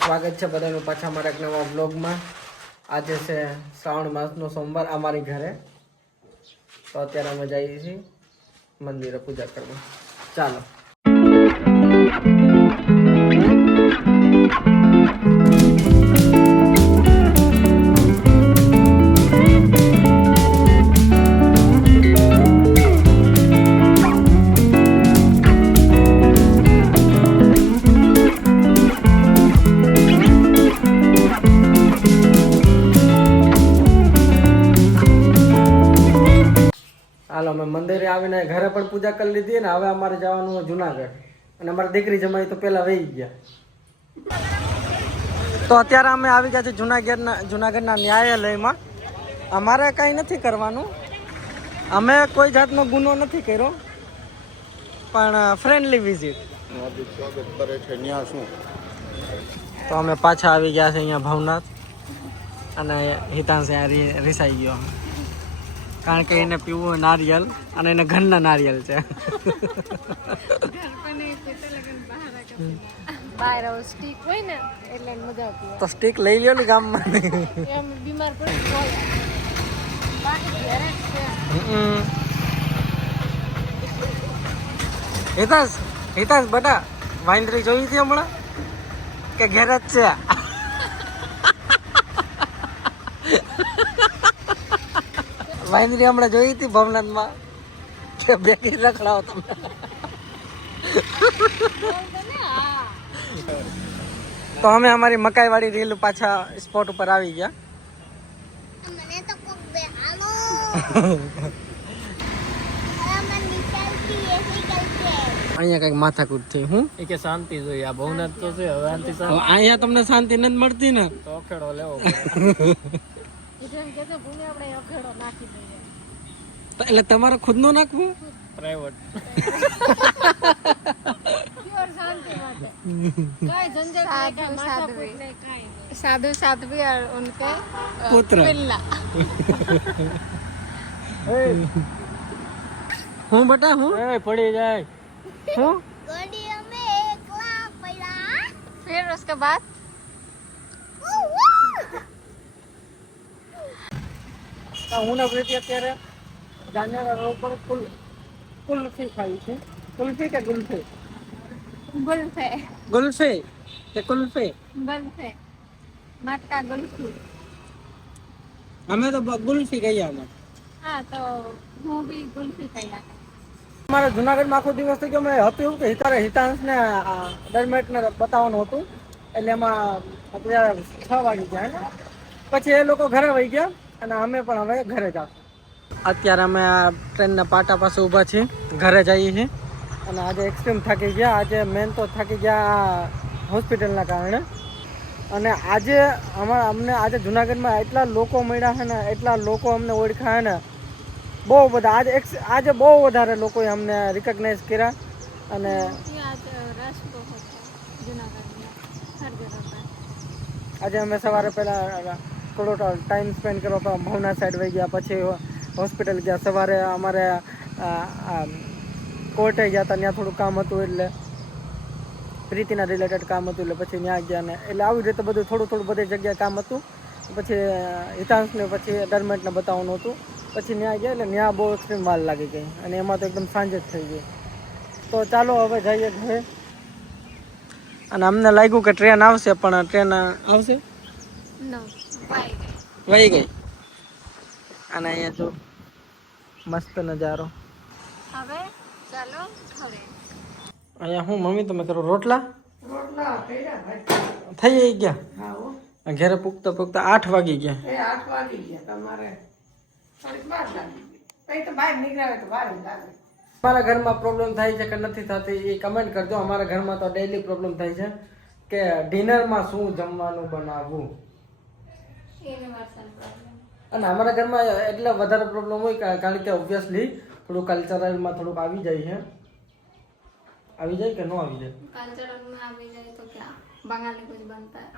સ્વાગત છે બધાનું પાછા મારા એક નવા બ્લોગમાં. આજે છે શ્રાવણ માસનો સોમવાર અમારી ઘરે. તો અત્યારે અમે જઈએ છીએ મંદિરે પૂજા કરવા. ચાલો. હાલો, અમે મંદિરે આવીને ઘરે પણ પૂજા કરી લીધી ને હવે અમારે જવાનું જુનાગઢ. અને અમારી દીકરી જમાઈ તો પેલા વહી ગયા. તો અત્યારે અમે આવી ગયા છીએ જુનાગઢના ન્યાયાલયમાં. અમારે કંઈ નથી કરવાનું, અમે કોઈ જાતનો ગુનો નથી કર્યો, પણ ફ્રેન્ડલી વિઝિટ. તો અમે પાછા આવી ગયા છે અહીંયા ભવનાથ. અને હિતાંશ રીસાઈ ગયો, કારણ કે એને પીવું નારિયેલ અને એને ઘરના નારિયેલ છે. તો સ્ટીક લઈ લ્યો ને ગામમાં. હિતાંશ બટા વાઇન્દ્રી જોઈ હતી હમણાં કે ઘેર જ છે? વાઇન્દ્રી હમણાં જોઈ હતી ભવનાથમાં કે બેગી રખડાવો તમે. તો અમે અમારી મકાઈ વાળી રીલ પાછા સ્પોટ ઉપર આવી ગયા. અહીંયા કઈક માથાકૂટ થઈ. હું કે શાંતિ જોઈએ, આ ભવનાથ તો છે, હવે શાંતિ. અહીંયા તમને શાંતિ નથી મળતી ને તો અખેડો લેવો. એટલે તમારે ખુદ નો નાખવું પ્રાઇવેટ. साधु साध्वी और उनके पुत्र पिल्ला. હું બટા હું પડી જાય હું फिर उसके बाद હું ને પ્રીતિ અત્યારે જાન્યુઆરી રોડ પર કુલ્ફી ખાઈ છે. કુલ્ફી કે ગુલ્ફી? गुल्फे ગુલ્ફી કે કુલ્ફી? गुल्फे मटका गुल्फी. અમે તો ગુલ્ફી કહીએ. અમે हाँ तो હું બી ગુલ્ફી ખાઈ. અમારે જુનાગઢમાં આખો દિવસ થઈ ગયો. મેં હતું એવું કે હિતાંશને ડરમેટને બતાવવાનું હતું, એટલે એમાં અત્યારે 6 વાગી ગયા ને પછી એ લોકો ઘરે વહી ગયા અને અમે પણ હવે ઘરે જાવ. અત્યારે અમે આ ટ્રેનના પાટા પાસે ઊભા છીએ, ઘરે જઈએ છીએ. અને આજે એક્સ્ટ્રીમ થાકી ગયા. આજે મેન તો થાકી ગયા હોસ્પિટલના કારણે. અને આજે અમને આજે જુનાગઢમાં એટલા લોકો મળ્યા છે ને, એટલા લોકો અમને ઓળખ્યા છે ને, બહુ બધા. આજે બહુ વધારે લોકોએ અમને રિકગ્નાઇઝ કર્યા. અને આજે અમે સવારે પહેલાં થોડો ટાઈમ સ્પેન્ડ કરવા ભવનાથ સાઈડ વહી ગયા, પછી હોસ્પિટલ ગયા. સવારે અમારે કોર્ટે ગયા હતા, ત્યાં થોડું કામ હતું, એટલે પ્રીતિના રિલેટેડ કામ હતું, એટલે પછી ત્યાં ગયા. ને એટલે આવી રીતે બધું થોડું બધી જગ્યાએ કામ હતું. પછી હિતાંશને પછી ડરમેટને બતાવવાનું હતું, પછી ત્યાં ગયા. એટલે ત્યાં બહુ એક્સ્ટ્રીમ વાર લાગી ગઈ અને એમાં તો એકદમ સાંજ જ થઈ ગઈ. તો ચાલો હવે જઈએ ઘરે. અને અમને લાગ્યું કે ટ્રેન આવશે, પણ ટ્રેન આવશે વહી ગઈ. અને અહીંયા જો મસ્ત નજારો. હવે ચાલો ઘરે. અહીંયા હું મમ્મી તમે કરો રોટલા થઈ ગયા? ઘરે પૂગતા 8 વાગી ગયા. 8 વાગી ગયા. તમારે થોડીક વાર લાગી ગઈ. તો બહાર નીકળાવે તો વાર લાગે. અમારા ઘરમાં પ્રોબ્લેમ થાય છે કે નથી થતી એ કમેન્ટ કરજો. અમારા ઘરમાં તો ડેઈલી પ્રોબ્લેમ થાય છે કે ડિનરમાં શું જમવાનું બનાવવું. અને અમારા ઘરમાં એટલે વધારે પ્રોબ્લેમ હોય કારણ કે ઓબ્વિયસલી થોડું કલ્ચરલમાં થોડુંક આવી જાય છે. આવી જાય કે ન આવી જાય? कल्चरल में આવી જાય તો क्या બંગાળી कुछ बनता है.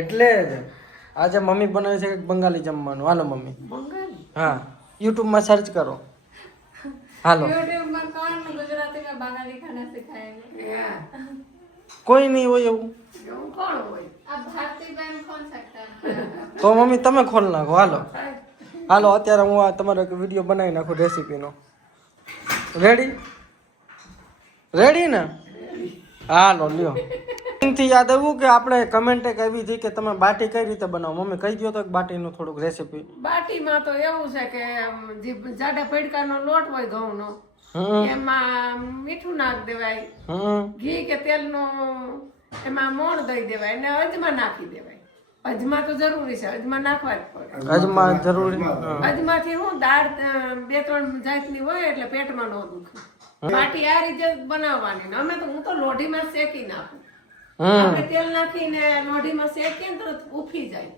એટલે જ આજે મમ્મી બનાવે છે કે બંગાળી જમવાનું. હાલો મમ્મી. બંગાળી? હા, યુટ્યુબમાં સર્ચ કરો. હાલો. YouTube में कौन गुजराती में बंगाली खाना सिखाएगा? કોઈ નહીં હોય એવું? એવું કોણ હોય? अब भारती बहन खोल सकता है। તો મમ્મી તમે ખોલ નાખો. હાલો અત્યારે હું આ તમારો એક વિડીયો બનાવી નાખું રેસીપીનો. રેડી ને? હાલો લ્યો. થી યાદ આવ્યું કે આપણે કમેન્ટ એક આવી હતી કે તમે બાટી કઈ રીતે બનાવો. મમ્મી કહી દો તો બાટીનું થોડુંક રેસીપી. બાટીમાં તો એવું છે કે જે જાડા પૈડકાનો લોટ હોય ઘઉંનો, એમાં મીઠું નાખ દેવાય, ઘી કે તેલનો એમાં મોણ દઈ દેવાય અને અજમા નાખી દેવાય. અજમા તો જરૂરી છે, અજમા નાખવા જ પડે. અજમા જરૂરી. અજમાથી હું દાળ 2-3 જાતની હોય એટલે પેટમાં ન દુખે. બાટી આ રીતે બનાવવાની ને અમે તો હું તો લોઢીમાં શેકી નાખું. આપણે તેલ નાખીને લોઢીમાં શેકીએ ને તો ઉફી જાય.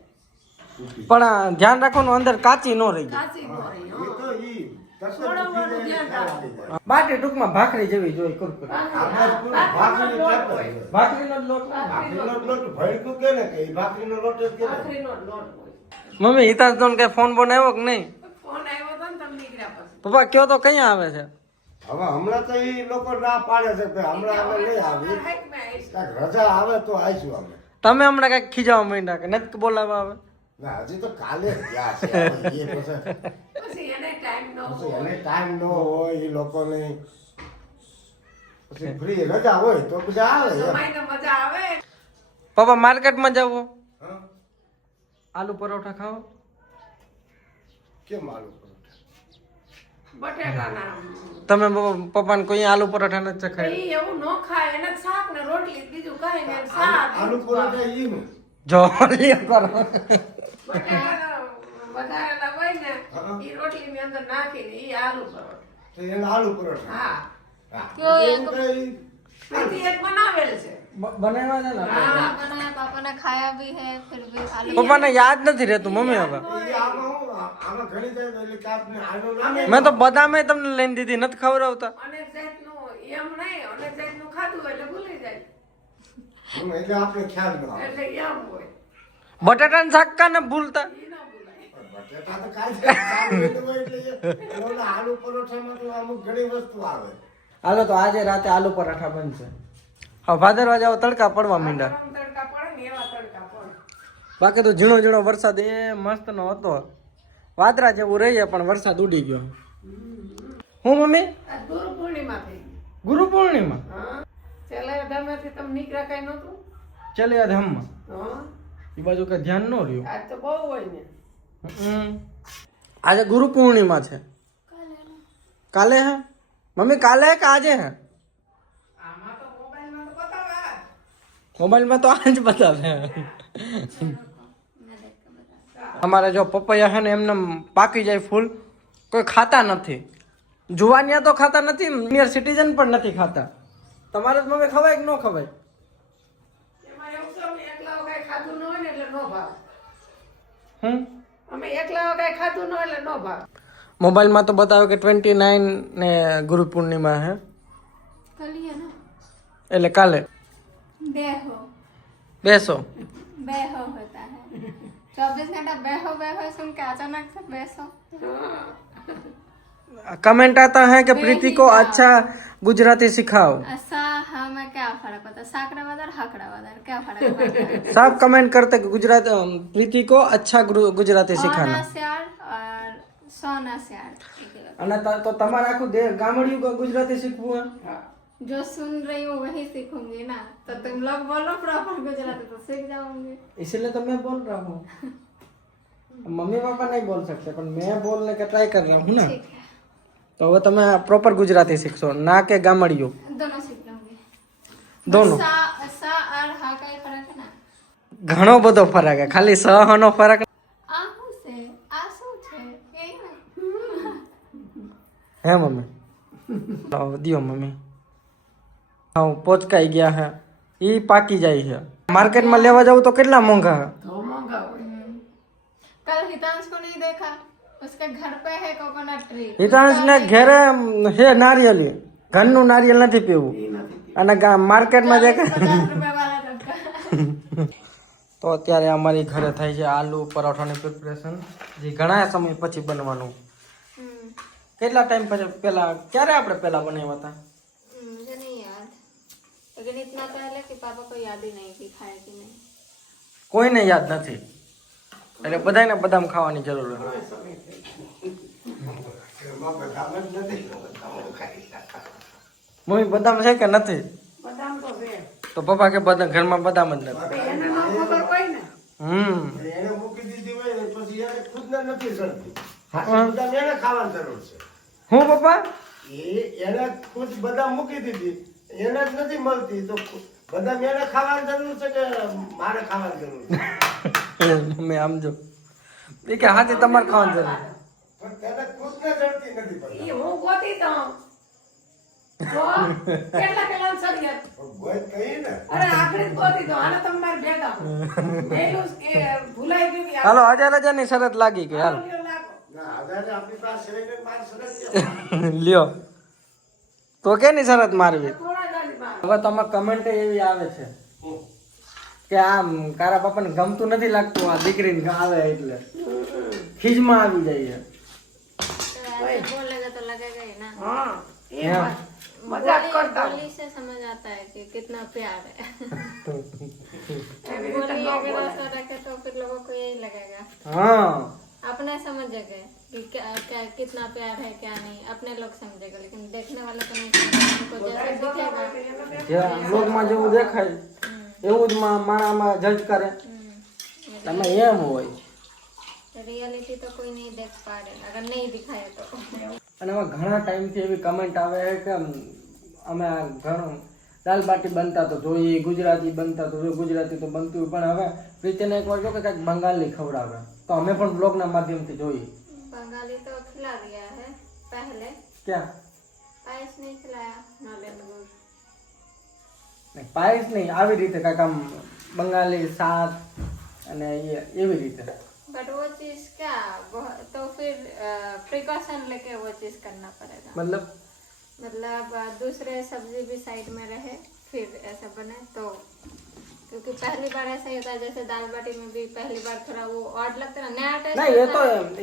પણ ધ્યાન રાખવાનું અંદર કાચી ન રહી. કાચી ન રહી. થોડું ધ્યાન રાખવું. બાટી ટૂંકમાં ભાખરી જેવી જોઈ કુરકુર. ભાખરીનો જ લોટ. ભાખરીનો લોટ હોય. મમ્મી હિતાશ દોન કઈ ફોન બોન આવ્યો કે નહીં? ફોન આવ્યો તો ને તમે નીકળ્યા પછી. પપ્પા કયો તો કયા આવે છે? હવે હમણાં તો એ લોકો ના પાડે છે કે હમણાં અમે નહીં આવી. કાંઈક રજા આવે તો આવીશું અમે. તમે હમણાં કઈક ખીજાવા માંડ્યા કે નથી બોલાવા આવે? ના હજી તો કાલે જ ગયા છે. હવે એ પછી એને ટાઈમ ન પછી હોય. એને ટાઈમ ન હોય એ લોકોને. પછી ફ્રી રજા હોય તો બધા આવે એમ. સમયને મજા આવે. પપ્પા માર્કેટમાં જાવ, હા? આલુ પરોઠા ખાઓ. કેમ આલુ પરોઠા? બટેટાના તમે પપ્પાને કોઈ આલુ પરોઠા નથી ચખાય? ઈ એવું ન ખાય. એને શાક ને રોટલી બીજું કાંઈ નહીં. શાક આલુ પરોઠા ઈ નું. જો લ્યો કરો. બટેટાના વધારેલા હોય ને ઈ રોટલીની અંદર નાખીને ઈ આલુ પરોઠા. તો એને આલુ પરોઠા. હા. હા. क्यों એવું કઈ બીજી એક બનાવેલ છે. બનાવ્યા છે ને? बनाया पापा ने खाया भी है फिर भी खाली પપ્પાને યાદ નથી રહેતું મમ્મી હવે. ઈ આમાં હું આમાં ઘણી જાય એટલે કાપને આનો લાગે. મેં તો બદામે તમને લઈને દીધી, નથી ખવડાવતા. અનેક જાતનું એમ નહીં, અનેક જાતનું ખાધું એટલે ભૂલી જાય. એટલે આપણે ખ્યાલ ન આવે. એટલે એમ હોય. બટાટાને શાક કા ને ભૂલતા. ઈ ન ભૂલાય. બટેટા તો કાંઈ સારું હોય એટલે ઓલા આલુ પરોઠામાં તો અમુક ઘણી વસ્તુ આવે. હાલો તો આજે રાતે આલુ પરાઠા બનશે. હા ભાદરવા જાવ તડકા પડવા માંડ્યા. ગરમ તડકા પડે ને એવા તડકા પડે. બાકી તો ઝીણો ઝીણો વરસાદ એ મસ્ત નો હતો. વાદળા જેવું રહીએ પણ વરસાદ ઉડી ગયો. હું મમ્મી? આ ગુરુ પૂર્ણિમા થઈ ગઈ. ગુરુ પૂર્ણિમા હા. છેલ્લે ધામેથી તમે નીકળ્યા કઈ નહોતું? ચલે ધામમાં હા. એ બાજુ કઈ ધ્યાન ન રહ્યું. આજ તો બહુ હોય ને. આજે ગુરુ પૂર્ણિમા છે. કાલે હે મમ્મી? કાલે હે કે આજે હે? આમાં તો મોબાઈલમાં તો બતાવે. મોબાઈલમાં તો આજ બતાવે. અમારે જો પપૈયા છે ને એમને પાકી જાય ફૂલ, કોઈ ખાતા નથી. જુવાનિયા તો ખાતા નથી, સિનિયર સિટીઝન પણ નથી ખાતા. તમારે જ મમ્મી ખવાય કે ન ખવાય? એમાં એવું છે અમે એકલા કઈ ખાધું ન હોય ને એટલે નો ભાવે. અમે એકલા કઈ ખાધું ન હોય એટલે નો ભાવે. મોબાઈલમાં તો બતાવે કે 29 ને ગુરુ પૂર્ણિમા હે, कल ही है ना એટલે કાલે बेहो બેસો. बेहो होता है 24 घंटा बेहो बेहो सुन के अचानक से बेसो कमेंट आता है कि प्रीति को अच्छा गुजराती सिखाओ. ऐसा हमें क्या फर्क होता है साकड़ा वादर हकड़ा वादर क्या फर्क पड़ता है सब कमेंट करते कि गुजरात प्रीति को अच्छा गुजराती सिखाना. ओना श्यार और सोना श्यार અને તો તમારે આખું ગામડિયું ગુજરાતી શીખવું હે? जो सुन रही हूँ वही सीखूंगी ना तो तुम लोग बोलो प्रॉपर गुजराती तो सीख जाऊंगी इसीलिए तो मैं बोल रहा हूँ. मम्मी पापा नहीं बोल सकते पर मैं बोलने का ट्राई कर रहा हूँ ना. ठीक है तो હવે તમે પ્રોપર ગુજરાતી શીખશો, ના કે ગામડિયું? दोनों सीख लूंगी दोनों. सा सा और हा का ही फर्क है ना ઘણો બધો ફરક હે, ખાલી સહનો ફરક. आहू से आंसू છે यही ना હે મમ્મી? લાવો દિયો મમ્મી. હા પોચકાઈ ગયા હે, ઈ પાકી જાય છે. માર્કેટમાં લેવા જાવ તો કેટલા મોંઘા હે. તો મોંઘા હોય. कल हितांश को नहीं देखा उसके घर पे है कोकोनट ट्री હિતાંશ ને ઘેરે હે નારિયેલી, ઘરનું નારિયેલ નથી પીવું. એ નથી. અને માર્કેટમાં દેખાય. 50 रुपए वाला डब्बा તો અત્યારે અમારી ઘરે થાય છે આલુ પરોઠાની પ્રિપરેશન, જે ઘણા સમય પછી બનવાનું. કેટલા ટાઈમ પછી? પહેલા ક્યારે આપણે પહેલા બનાવ્યા હતા? मुझे नहीं याद लेकिन इतना पहले कि पापा को याद ही नहीं कि खाए कि नहीं। કોઈને યાદ નથી એટલે બધાને બદામ ખાવાની જરૂર છે એમાં બદામ જ નથી બદામ ખાઈ નાખા. મમ્મી બદામ છે કે નથી બદામ તો છે તો પપ્પા કે બધા ઘરમાં બદામ જ નથી એને ન ખબર હોય ને એને મૂકી દીધી હોય ને પછી એને ખુદને નથી સરતી. હા, બદામ એને ખાવાની જરૂર છે. હું પપ્પા એને ખુદ બદામ મૂકી દીધી એને જ નથી મળતી તો બદામ એને ખાવાની જરૂર છે કે મારે ખાવાની જરૂર છે? મમ્મી આમ જો એ કે હાથી તમારે ખાવાની જરૂર પણ તેને ખુદને જડતી નથી બદામ. એ હું ગોતી તો તો કેટલા કેટલા સળિયા પણ ગોત કહી ને અરે આપણે જ ગોતી તો હાલો તમારે ભેગા પેલું એ ભૂલાઈ ગયું કે હાલો હજાર હજારની શરત લાગી ગઈ હાલો આવું લાગો ના આધારે આપણી પાસે છે ને માર સરસ લ્યો તો કેની શરત મારવી થોડા ગાડી માં હવે તમારે કમેન્ટ એવી આવે છે કે આમ કારા પાપાને ગમતું નથી લાગતું આ દીકરીને આવે એટલે ખીજમાં આવી જાય છે तो ऐसे बोलेगा तो लगेगा ही ना। હા એ हाँ। વાત મજાક કરતા बोली से समझ आता है कि कितना प्यार है। એવી રીતે बोली ન अगर બોલાય. ऐसा रखे तो फिर लोगों को यही लगेगा। હા अपने समझेंगे कि क्या कितना प्यार है क्या नहीं, अपने लोग समझेगा, लेकिन देखने वाले को नहीं समझेगा। उनको जैसे दिखेगा જે બ્લોગમાં જેવું દેખાય એવું જ માણામાં જજ કરે તમે એમ હોય रियलिटी तो कोई नहीं देख पा रहे अगर नहीं दिखाए तो। અને એમાં ઘણા ટાઈમથી એવી કમેન્ટ આવે છે કે અમે આ ઘણું દાલ બાટી બનતા તો જોઈએ ગુજરાતી બનતા તો જોઈએ ગુજરાતી તો બનતું હોય પણ હવે પ્રીતિને એકવાર જો કે કંઈક બંગાળી ખવડાવે તો અમે પણ બ્લોગના માધ્યમથી જોઈએ बंगाली तो खिला दिया है पहले, ક્યાં पायस नहीं खिलाया नॉलेज गुड़। નહીં, પાયસ નહીં આવી રીતે કાંઈક આમ બંગાળી શાક અને એવી રીતે बट वो चीज क्या तो फिर प्रिकॉशन लेके वो चीज करना पड़ेगा। મતલબ मतलब दूसरे सब्जी भी साइड में रहे फिर ऐसा बने तो, क्योंकि पहली बार ऐसा ही होता है जैसे दाल बाटी में भी पहली बार थोड़ा वो ऑड लगता है ना, नया टेस्ट નહીં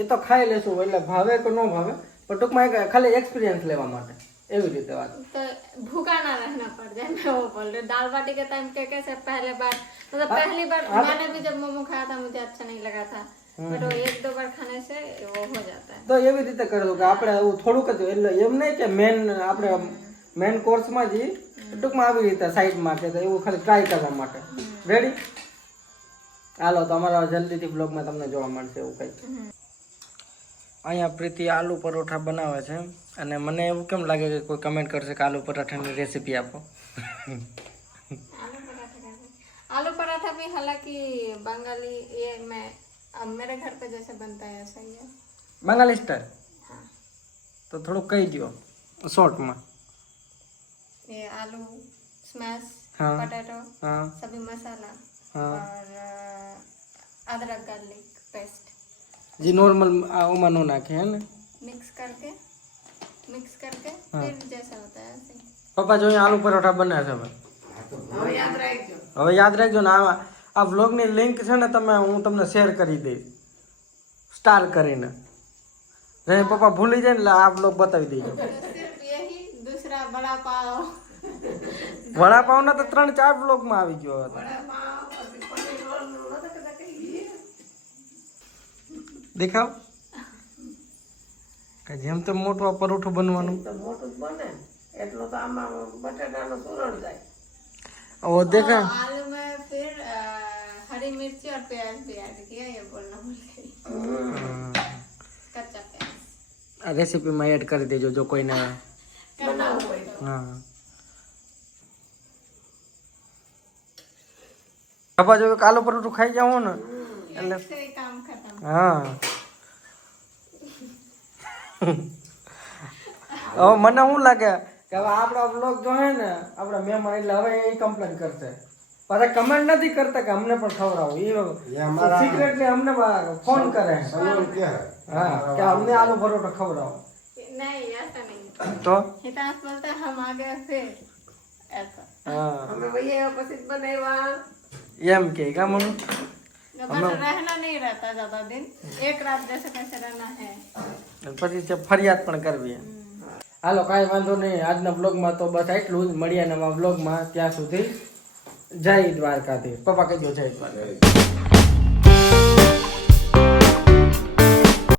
એ તો ખાઈ લેશું એટલે ભાવે કે ન ભાવે પણ ટૂંકમાં એક ખાલી એક્સપિરિયન્સ લેવા માટે એવી રીતે વાત तो भूखा ना रहना पड़ जाए। मैं वो बोल रही हूँ दाल बाटी के टाइम के कैसे पहले बार मतलब पहली बार मैंने भी जब मोमो खाया था मुझे अच्छा नहीं लगा था, बट वो एक दो बार खाने से वो हो जाता है। તો એવી રીતે કરવું કે આપણે એવું થોડુંક જ એટલે એમ નહીં કે મેન આપણે મેન કોર્સમાં જ ઈ ટૂંકમાં આવી રીતે સાઈડમાં કે તો એવું ખાલી ટ્રાય કરવા માટે રેડી હાલો તો અમારા જલ્દીથી બ્લોગમાં તમને જોવા મળશે એવું કંઈક અહીંયા પ્રીતિ આલુ પરોઠા બનાવે છે અને મને એવું કેમ લાગે કે કોઈ કમેન્ટ કરશે કે આલુ પરાઠાની રેસીપી આપો आलू पराठा भी हालांकि बंगाली ये मैं अब मेरे घर पे जैसे बनता है ऐसा ही है। બંગાળી સ્ટાઈલ તો થોડુંક કહી દો શોર્ટમાં ये आलू स्मैश, हाँ। पोटैटो, હા सभी मसाला हाँ। और अदरक गार्लिक पेस्ट જે નોર્મલ ઓમાં નો નાખે હે ને मिक्स करके हाँ। फिर जैसा होता है ऐसे ही। પપ્પા જો અહીંયા આલુ પરોઠા બને છે હવે હવે યાદ રાખજો હવે યાદ રાખજો ને આ વ્લોગની લિંક છે ને હું તમને શેર કરી દઈશ સ્ટાર કરીને જે પપ્પા ભૂલી જાય ને એટલે આ વ્લોગ બતાવી દેજો तो सिर्फ यही दूसरा बड़ा पाव વડાપાવના તો 3-4 વ્લોગમાં આવી ગયો હતો વડાપાવ, પછી પનીર રોલનું નહોતું કહેતા કે ઈ? દેખાવ કે જેમ તેમ મોટું આ પરોઠું બનવાનું તો મોટું જ બને એટલું તો આમાં બટાટાનું સુરણ જાય ઓ દેખા और आलू में फिर हरी मिर्ची और प्याज भी ऐड किया, ये बोलना भूल गई। कच्चा प्याज આ રેસીપીમાં એડ કરી દેજો જો કોઈને બનાવવું હોય તો હા પપ્પા જો આલુ પરોઠું ખાઈ જાવ ને એટલે से ही काम खत्म। હા હવે મને શું લાગે કે હવે આપણો બ્લોગ જો હે ને આપણા મહેમાન એટલે હવે એ કમ્પ્લેન કરશે પાછા કમેન્ટ નથી કરતા કે અમને પણ ખવડાવો એ અમારા- સિક્રેટલી અમને ફોન કરે સલમાન કે હા કે અમને આલુ પરોઠો ખવડાવો नहीं ऐसा नहीं, તો हितांश बोलता है हम आ गए फिर ऐसा। હા અમે વૈયા પછી જ બનાવ્યા એમ કે કામનું मतलब रहना नहीं रहता ज्यादा दिन, एक रात जैसे कैसे रहना है। પછી છે ફરિયાદ પણ કરવી હાલો કાંઈ વાંધો નહીં, આજના બ્લોગમાં તો બસ એટલું જ. મળીએ નવા બ્લોગમાં, ત્યાં સુધી જય દ્વારકાધીશ. પપ્પા કહેજો જય દ્વારકાધીશ.